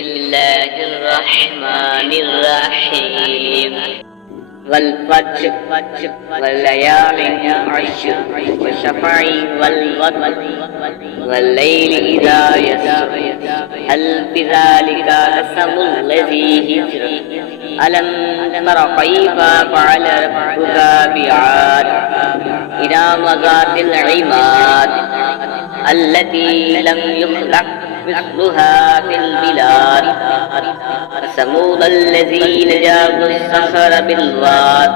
الله الرحمن الرحيم والفجر والليال عشر والشفع والوتر والليل إذا يسر هل بذلك قسم الذي هجر ألم تر كيف فعل ربك بعاد إرم ذات العماد التي لم يخلق مثلها في البلاد وثمود الذين جابوا الصخر بالواد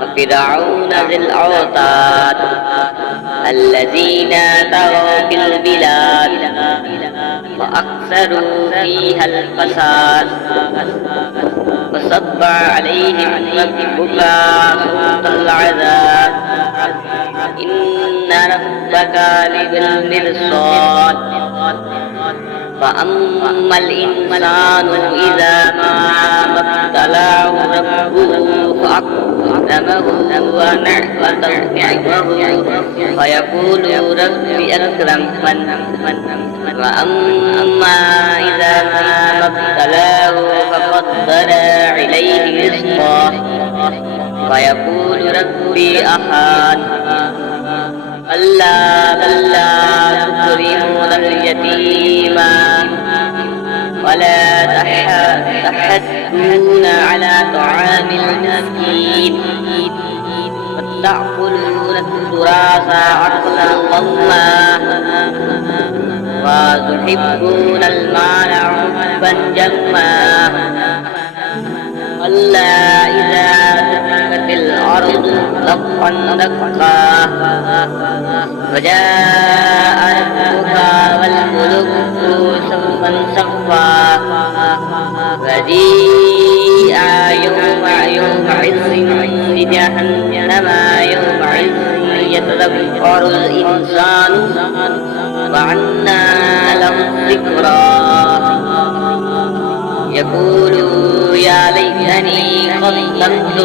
وفرعون ذي الأوتاد الذين طغوا في البلاد وأكثروا فيها الفساد فصب عليهم ربك صوت العذاب إن ربك لبالمرصاد فأما الإنسان إذا ما ابتلاه ربه فأكرمه ونعمه فيقول ربي أكرمن وأما إذا ما ابتلاه فقدر عليه رزقه فيقول ربي أهان كلا بل لا تكرمون اليتيم ولا تحضون على طعام المسكين وتأكلون التراث أكلا لما وتحبون المال حبا جما كلا إذا دكت الأرض دقا دقا وجاء ربك والملك صفا صفا وجيء يومئذ بجهنم يومئذ يتذكر الإنسان وأنى له الذكرى يقول يا ليتني قدمت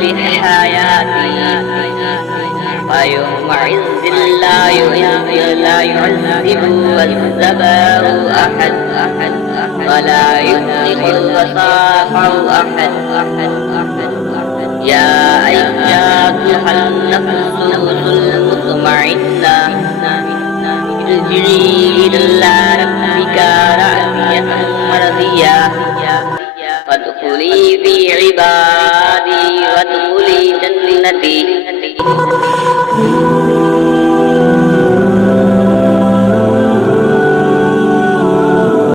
لحياتي ويومئذ لا يعذب عذابه أحد ولا يثق وثاقه أحد يا أيتها النفس المطمئنة ارجعي إلى ربك راضية مرضية فادخلي في عبادي وادخلي جنتي